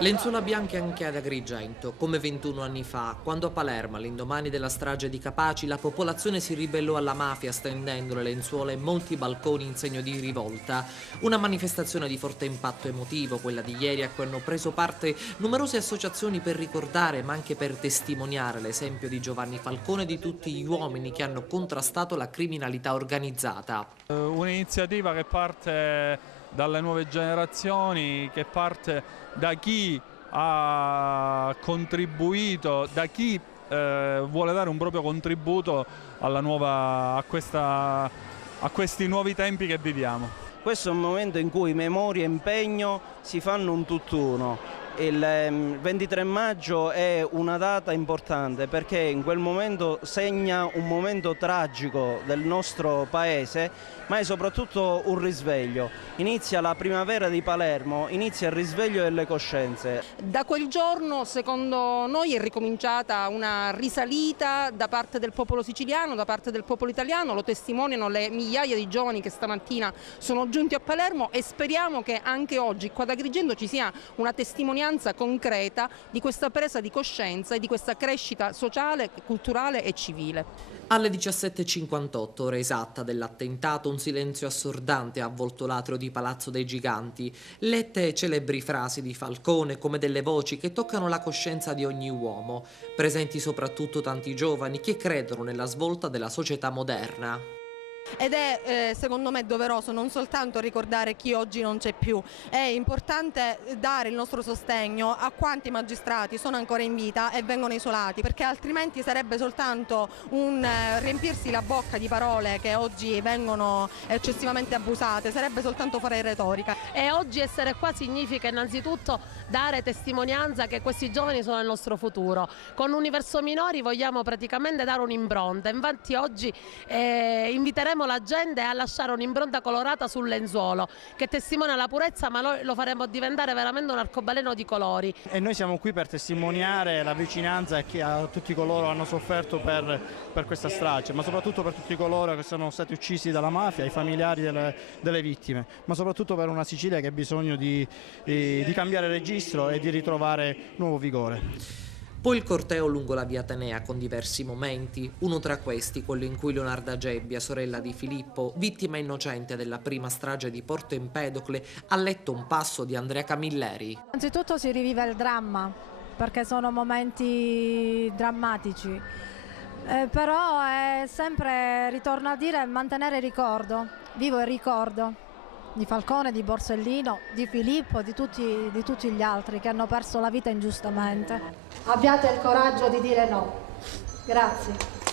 Lenzuola bianche anche ad Agrigento, come 21 anni fa, quando a Palermo, all'indomani della strage di Capaci, la popolazione si ribellò alla mafia stendendo le lenzuola e molti balconi in segno di rivolta. Una manifestazione di forte impatto emotivo, quella di ieri, a cui hanno preso parte numerose associazioni per ricordare, ma anche per testimoniare l'esempio di Giovanni Falcone e di tutti gli uomini che hanno contrastato la criminalità organizzata. Un'iniziativa che parte dalle nuove generazioni, che parte da chi ha contribuito, da chi vuole dare un proprio contributo a questi nuovi tempi che viviamo. Questo è un momento in cui memoria e impegno si fanno un tutt'uno. Il 23 maggio è una data importante perché in quel momento segna un momento tragico del nostro paese, ma è soprattutto un risveglio. Inizia la primavera di Palermo, inizia il risveglio delle coscienze. Da quel giorno, secondo noi, è ricominciata una risalita da parte del popolo siciliano, da parte del popolo italiano, lo testimoniano le migliaia di giovani che stamattina sono giunti a Palermo e speriamo che anche oggi qua ad Agrigento ci sia una testimonianza concreta di questa presa di coscienza e di questa crescita sociale, culturale e civile. Alle 17:58, ora esatta dell'attentato, un silenzio assordante ha avvolto l'atrio di Palazzo dei Giganti. Lette celebri frasi di Falcone come delle voci che toccano la coscienza di ogni uomo. Presenti soprattutto tanti giovani che credono nella svolta della società moderna. Ed è secondo me doveroso non soltanto ricordare chi oggi non c'è più, è importante dare il nostro sostegno a quanti magistrati sono ancora in vita e vengono isolati, perché altrimenti sarebbe soltanto un riempirsi la bocca di parole che oggi vengono eccessivamente abusate, sarebbe soltanto fare retorica. E oggi essere qua significa innanzitutto dare testimonianza che questi giovani sono il nostro futuro. Con Universo Minori vogliamo praticamente dare un'impronta, infatti oggi inviteremo la gente a lasciare un'impronta colorata sul lenzuolo che testimonia la purezza, ma noi lo faremo diventare veramente un arcobaleno di colori. E noi siamo qui per testimoniare la vicinanza a tutti coloro che hanno sofferto per questa strage, ma soprattutto per tutti coloro che sono stati uccisi dalla mafia, i familiari delle vittime, ma soprattutto per una Sicilia che ha bisogno di cambiare registro e di ritrovare nuovo vigore. Poi il corteo lungo la via Atenea con diversi momenti, uno tra questi quello in cui Leonarda Gebbia, sorella di Filippo, vittima innocente della prima strage di Porto Empedocle, ha letto un passo di Andrea Camilleri. Innanzitutto si rivive il dramma, perché sono momenti drammatici, però è sempre, ritorno a dire, mantenere il ricordo, vivo il ricordo di Falcone, di Borsellino, di Filippo, di tutti gli altri che hanno perso la vita ingiustamente. Abbiate il coraggio di dire no. Grazie.